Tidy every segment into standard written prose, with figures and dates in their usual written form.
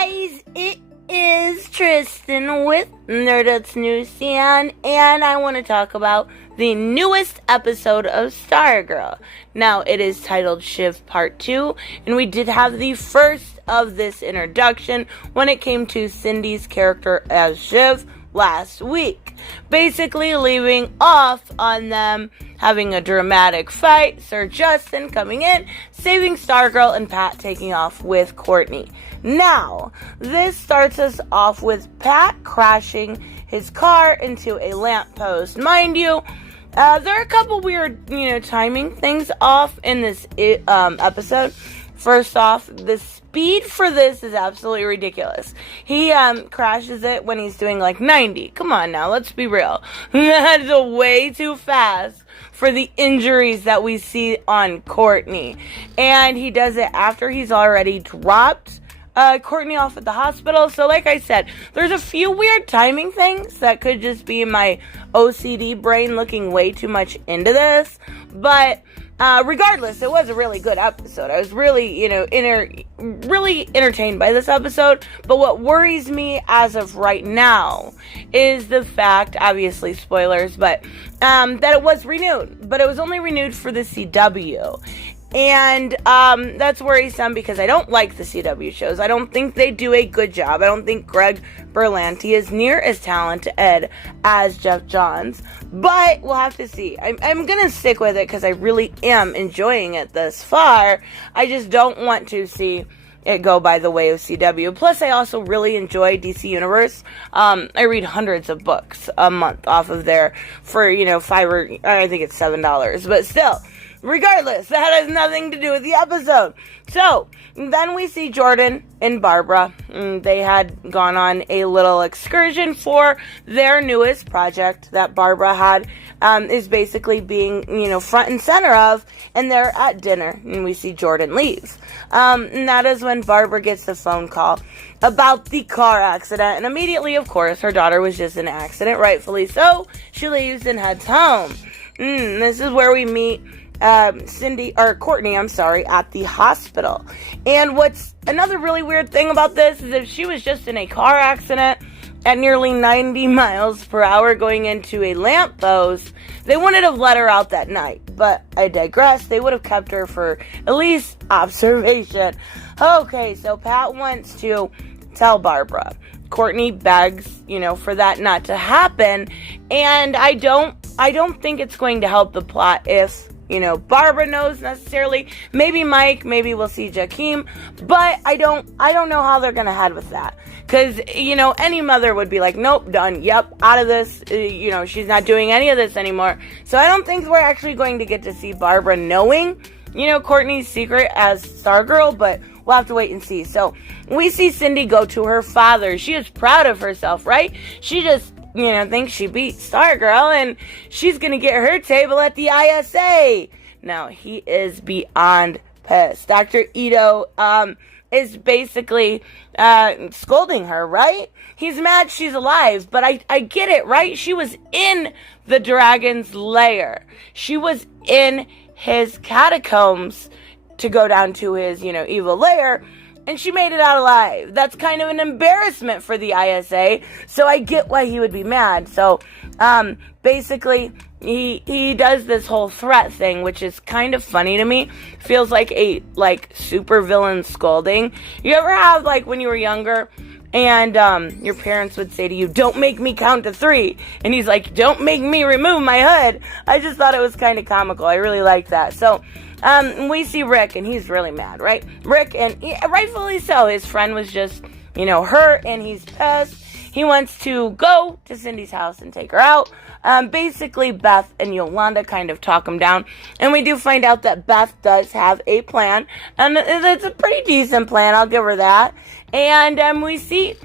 guys, it is Tristan with Nerdette's NewsStand, and I want to talk about the newest episode of Stargirl. Now, it is titled Shiv Part 2, and we did have the first of this introduction when it came to Cindy's character as Shiv last week. Basically leaving off on them having a dramatic fight, Sir Justin coming in, saving Stargirl, and Pat taking off with Courtney. Now, this starts us off with Pat crashing his car into a lamppost. Mind you, there are a couple weird, timing things off in this episode. First off, the speed for this is absolutely ridiculous. He crashes it when he's doing like 90. Come on now, let's be real. That's way too fast for the injuries that we see on Courtney. And he does it after he's already dropped Courtney off at the hospital. So like I said, there's a few weird timing things that could just be my OCD brain looking way too much into this. But regardless, it was a really good episode. I was really, really entertained by this episode. But what worries me as of right now is the fact, obviously spoilers, but that it was renewed. But it was only renewed for the CW. And that's worrisome because I don't like the CW shows. I don't think they do a good job. I don't think Greg Berlanti is near as talented as Jeff Johns. But we'll have to see. I'm going to stick with it because I really am enjoying it thus far. I just don't want to see it go by the way of CW. Plus, I also really enjoy DC Universe. I read hundreds of books a month off of there for, I think it's $7. But still, regardless, that has nothing to do with the episode. So, then we see Jordan and Barbara. They had gone on a little excursion for their newest project that Barbara had, is basically being, front and center of, and they're at dinner, and we see Jordan leave. And that is when Barbara gets the phone call about the car accident, and immediately, of course, her daughter was just in an accident, rightfully so. She leaves and heads home. This is where we meet Courtney, at the hospital. And what's another really weird thing about this is if she was just in a car accident at nearly 90 miles per hour going into a lamppost, they wouldn't have let her out that night. But I digress. They would have kept her for at least observation. Okay, so Pat wants to tell Barbara. Courtney begs, for that not to happen. And I don't think it's going to help the plot if Barbara knows necessarily. Maybe Mike, maybe we'll see Jakeem, but I don't know how they're gonna head with that. Cause, any mother would be like, nope, done, yep, out of this, she's not doing any of this anymore. So I don't think we're actually going to get to see Barbara knowing, Courtney's secret as Stargirl, but we'll have to wait and see. So we see Cindy go to her father. She is proud of herself, right? She just thinks she beat Stargirl, and she's gonna get her table at the ISA. Now, he is beyond pissed. Dr. Ito, is basically, scolding her, right? He's mad she's alive, but I get it, right? She was in the dragon's lair. She was in his catacombs to go down to his, evil lair, and she made it out alive. That's kind of an embarrassment for the ISA, so I get why he would be mad. So, basically, he does this whole threat thing, which is kind of funny to me. Feels like a, super villain scolding. You ever have, when you were younger, and, your parents would say to you, don't make me count to 3. And he's like, don't make me remove my hood. I just thought it was kind of comical. I really liked that. So, we see Rick, and he's really mad, right? Rick, and rightfully so, his friend was just, hurt, and he's pissed. He wants to go to Cindy's house and take her out. Basically, Beth and Yolanda kind of talk him down, and we do find out that Beth does have a plan, and it's a pretty decent plan, I'll give her that. And we see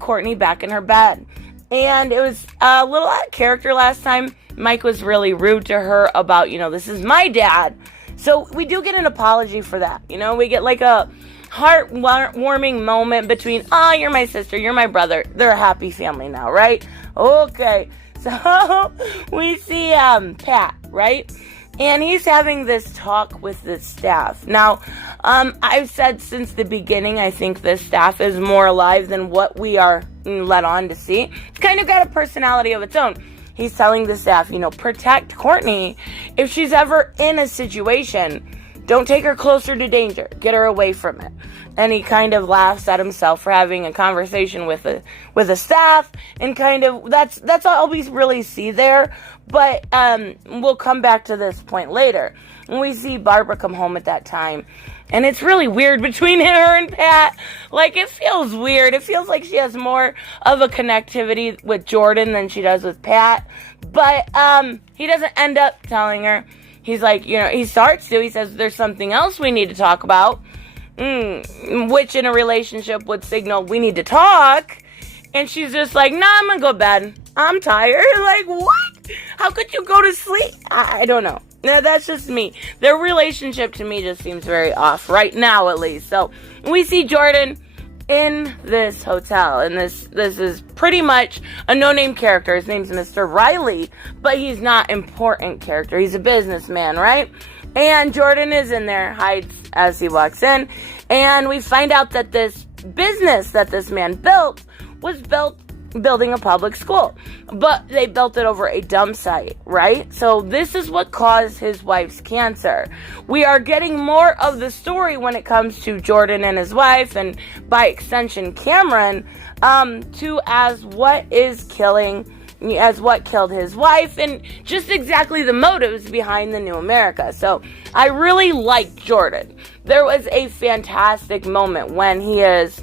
Courtney back in her bed, and it was a little out of character last time. Mike was really rude to her about, this is my dad. So we do get an apology for that. We get a heart-warming moment between, you're my sister, you're my brother. They're a happy family now, right? Okay. So we see Pat, right? And he's having this talk with the staff. Now, I've said since the beginning, I think this staff is more alive than what we are led on to see. It's kind of got a personality of its own. He's telling the staff, protect Courtney. If she's ever in a situation, don't take her closer to danger. Get her away from it. And he kind of laughs at himself for having a conversation with the staff, and kind of that's all we really see there. But we'll come back to this point later. And we see Barbara come home at that time, and it's really weird between her and Pat. Like, it feels weird. It feels like she has more of a connectivity with Jordan than she does with Pat. But he doesn't end up telling her. He's like, he starts to. He says, there's something else we need to talk about. Which in a relationship would signal we need to talk. And she's just like, nah, I'm gonna go to bed. I'm tired. Like, what? How could you go to sleep? I don't know. No, that's just me. Their relationship to me just seems very off right now, at least. So we see Jordan in this hotel, and this is pretty much a no-name character. His name's Mr. Riley, but he's not important character. He's a businessman, right? And Jordan is in there, hides as he walks in, and we find out that this business that this man built was building a public school, but they built it over a dump site, right? So this is what caused his wife's cancer. We are getting more of the story when it comes to Jordan and his wife, and by extension Cameron, as what killed his wife, and just exactly the motives behind the New America. So I really like Jordan. There was a fantastic moment when he is,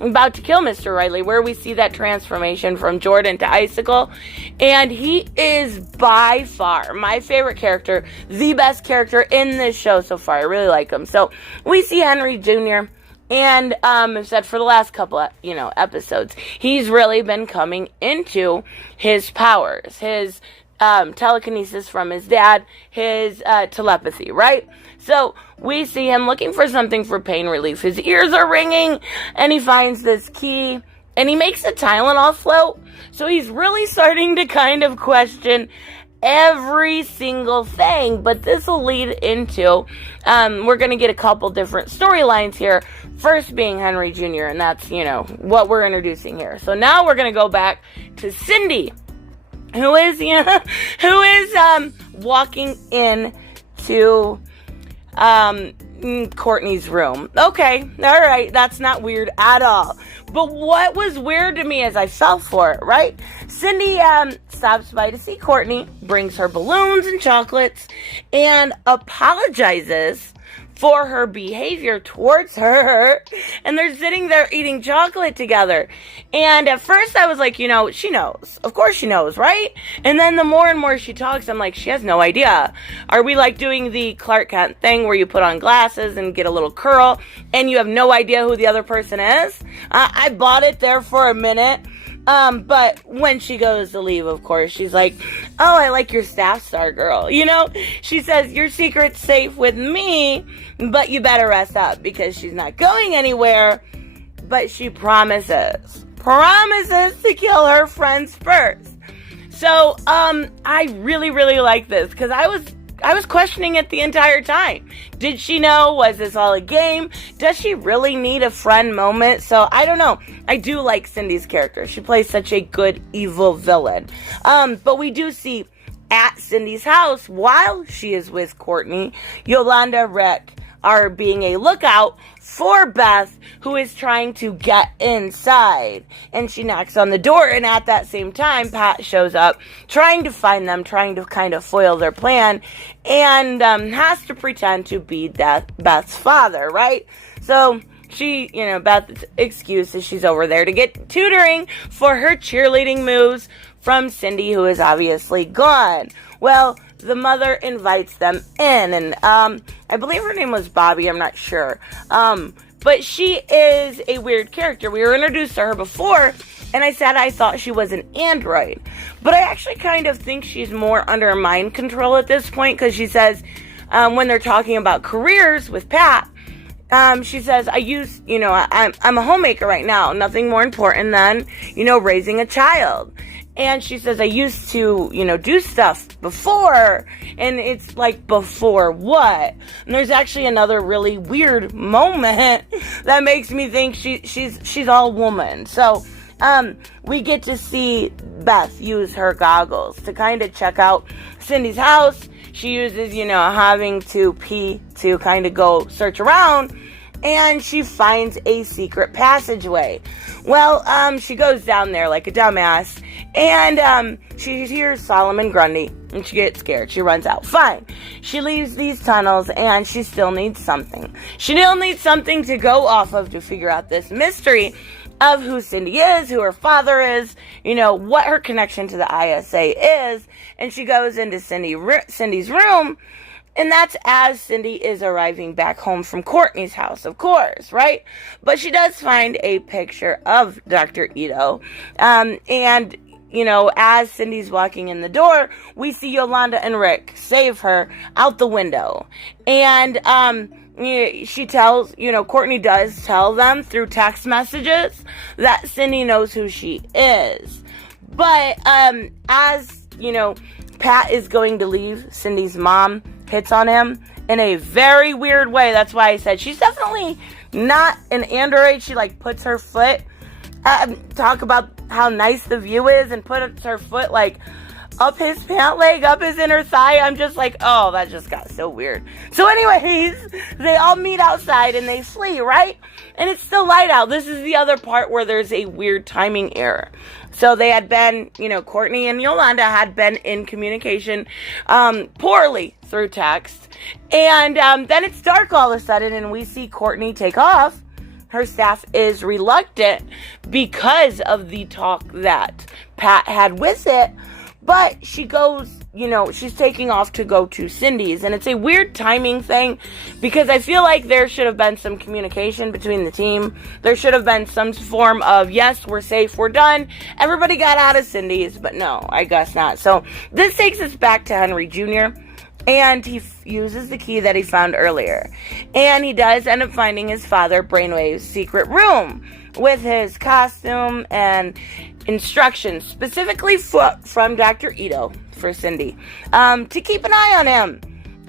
about to kill Mr. Riley, where we see that transformation from Jordan to Icicle, and he is by far my favorite character, the best character in this show so far. I really like him. So we see Henry Jr., and I've said for the last couple of, episodes, he's really been coming into his powers, his telekinesis from his dad, his telepathy, right? So we see him looking for something for pain relief. His ears are ringing, and he finds this key, and he makes a Tylenol float. So he's really starting to kind of question every single thing, but this will lead into, we're going to get a couple different storylines here. First being Henry Jr., and that's, what we're introducing here. So now we're going to go back to Cindy, who is walking in to Courtney's room. Okay, all right, that's not weird at all. But what was weird to me is I fell for it, right? Cindy stops by to see Courtney, brings her balloons and chocolates, and apologizes for her behavior towards her, and they're sitting there eating chocolate together. And at first I was like, she knows. Of course she knows, right? And then the more and more she talks, I'm like, she has no idea. Are we like doing the Clark Kent thing where you put on glasses and get a little curl, and you have no idea who the other person is? I bought it there for a minute. But when she goes to leave, of course, she's like, oh, I like your staff, Stargirl. She says, your secret's safe with me, but you better rest up, because she's not going anywhere. But she promises to kill her friends first. So, I really, really like this, because I was questioning it the entire time. Did she know? Was this all a game? Does she really need a friend moment? So, I don't know. I do like Cindy's character. She plays such a good evil villain. But we do see at Cindy's house, while she is with Courtney, Yolanda, Rick are being a lookout for Beth, who is trying to get inside. And she knocks on the door, and at that same time, Pat shows up, trying to find them, trying to kind of foil their plan, and has to pretend to be Beth's father, right? So she, Beth's excuse is she's over there to get tutoring for her cheerleading moves from Cindy, who is obviously gone. Well, the mother invites them in, and I believe her name was Bobby, I'm not sure. But she is a weird character. We were introduced to her before, and I said I thought she was an android. But I actually kind of think she's more under mind control at this point, because she says, when they're talking about careers with Pat, she says, I'm a homemaker right now. Nothing more important than, raising a child. And she says, I used to, do stuff before. And it's like, before what? And there's actually another really weird moment that makes me think she's all woman. So, we get to see Beth use her goggles to kind of check out Cindy's house. She uses, having to pee to kind of go search around. And she finds a secret passageway. Well, she goes down there like a dumbass, and she hears Solomon Grundy, and she gets scared. She runs out. Fine. She leaves these tunnels, and she still needs something. She still needs something to go off of to figure out this mystery of who Cindy is, who her father is, what her connection to the ISA is. And she goes into Cindy's room. And that's as Cindy is arriving back home from Courtney's house, of course, right? But she does find a picture of Dr. Ito. And, as Cindy's walking in the door, we see Yolanda and Rick save her out the window. And she tells, Courtney does tell them through text messages that Cindy knows who she is. But as, Pat is going to leave, Cindy's mom hits on him in a very weird way. That's why I said she's definitely not an android. She puts her foot, talk about how nice the view is, and puts her foot up his pant leg, up his inner thigh. I'm just like, oh, that just got so weird. So anyways, they all meet outside and they flee, right? And it's still light out. This is the other part where there's a weird timing error. So they had been, Courtney and Yolanda had been in communication poorly through text. And then it's dark all of a sudden, and we see Courtney take off. Her staff is reluctant because of the talk that Pat had with it. But she goes, she's taking off to go to Cindy's. And it's a weird timing thing because I feel like there should have been some communication between the team. There should have been some form of, yes, we're safe, we're done. Everybody got out of Cindy's, but no, I guess not. So this takes us back to Henry Jr., and he uses the key that he found earlier. And he does end up finding his father, Brainwave's secret room with his costume and instructions, specifically from Dr. Ito for Cindy, to keep an eye on him.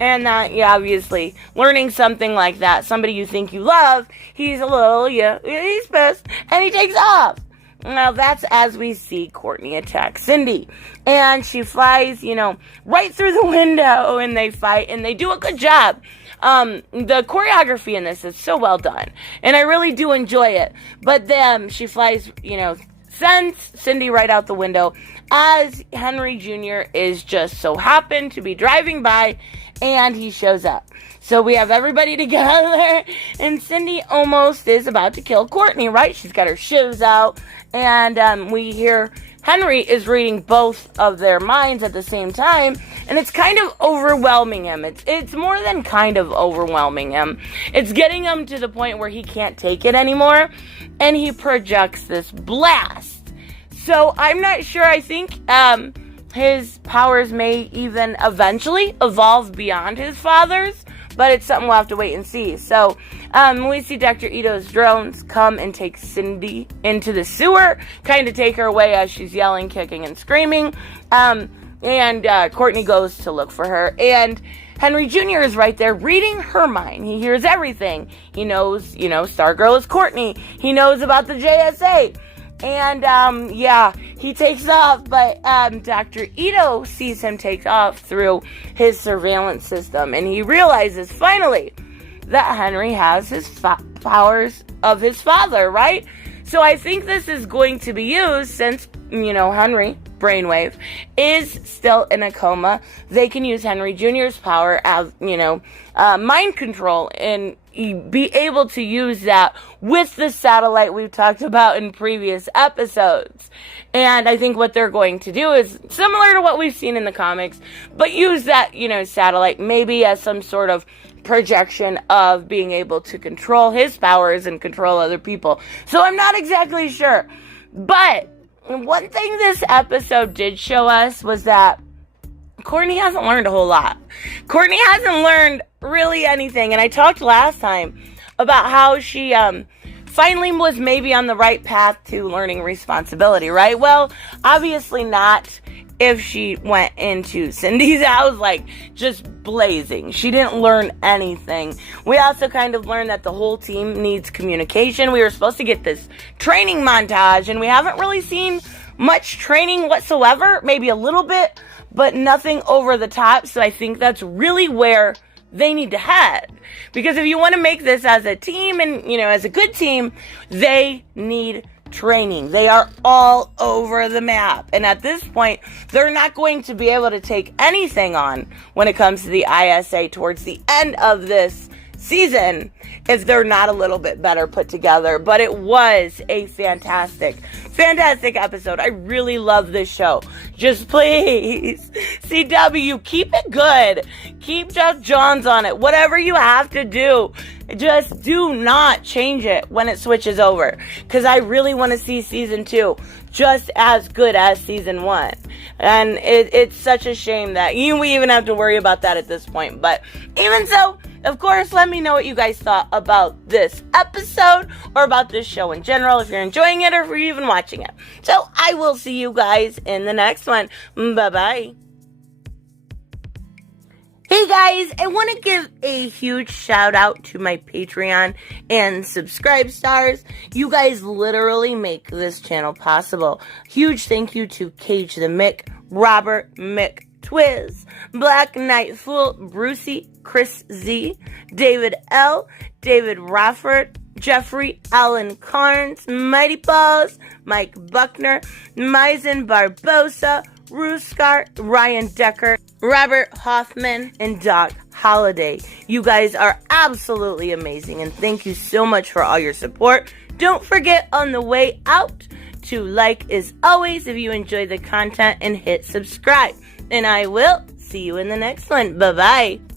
And obviously, learning something like that, somebody you think you love, he's he's pissed, and he takes off. Now, that's as we see Courtney attack Cindy. And she flies, right through the window, and they fight, and they do a good job. The choreography in this is so well done, and I really do enjoy it. But then she flies, sends Cindy right out the window as Henry Jr. is just so happened to be driving by, and he shows up. So we have everybody together, and Cindy almost is about to kill Courtney, right? She's got her shivs out, and we hear Henry is reading both of their minds at the same time, and it's kind of overwhelming him. It's more than kind of overwhelming him. It's getting him to the point where he can't take it anymore, and he projects this blast. So I'm not sure. I think his powers may even eventually evolve beyond his father's, but it's something we'll have to wait and see. So we see Dr. Ito's drones come and take Cindy into the sewer, kind of take her away as she's yelling, kicking, and screaming. And Courtney goes to look for her, and Henry Jr. is right there reading her mind. He hears everything. He knows, Stargirl is Courtney. He knows about the JSA. And, he takes off, but Dr. Ito sees him take off through his surveillance system, and he realizes, finally, that Henry has his powers of his father, right? So I think this is going to be used since, Henry, Brainwave, is still in a coma. They can use Henry Jr.'s power as, mind control and be able to use that with the satellite we've talked about in previous episodes. And I think what they're going to do is similar to what we've seen in the comics, but use that, satellite maybe as some sort of projection of being able to control his powers and control other people. So I'm not exactly sure. But one thing this episode did show us was that Courtney hasn't learned a whole lot. Courtney hasn't learned really anything. And I talked last time about how she finally was maybe on the right path to learning responsibility, right? Well, obviously not if she went into Cindy's house, like, just blazing. She didn't learn anything. We also kind of learned that the whole team needs communication. We were supposed to get this training montage, and we haven't really seen much training whatsoever. Maybe a little bit, but nothing over the top. So I think that's really where they need to head. Because if you want to make this as a team and, as a good team, they need training. They are all over the map. And at this point, they're not going to be able to take anything on when it comes to the ISA towards the end of this season if they're not a little bit better put together. But it was a fantastic episode. I really love this show. Just please, CW, keep it good. Keep Jeff Johns on it. Whatever you have to do, just do not change it when it switches over. Because I really want to see season 2 just as good as season 1. And it's such a shame that we even have to worry about that at this point. But even so, of course, let me know what you guys thought about this episode or about this show in general, if you're enjoying it or if you're even watching it. So I will see you guys in the next one. Bye-bye. Hey guys, I want to give a huge shout out to my Patreon and subscribe stars. You guys literally make this channel possible. Huge thank you to Cage the Mick, Robert Mick Twiz, Black Knight Fool, Brucey, Chris Z, David L, David Rafford, Jeffrey Allen Carnes, Mighty Balls, Mike Buckner, Maizen Barbosa, Ruskar, Ryan Decker, Robert Hoffman, and Doc Holliday. You guys are absolutely amazing, and thank you so much for all your support. Don't forget on the way out to like as always if you enjoy the content and hit subscribe. And I will see you in the next one. Bye-bye.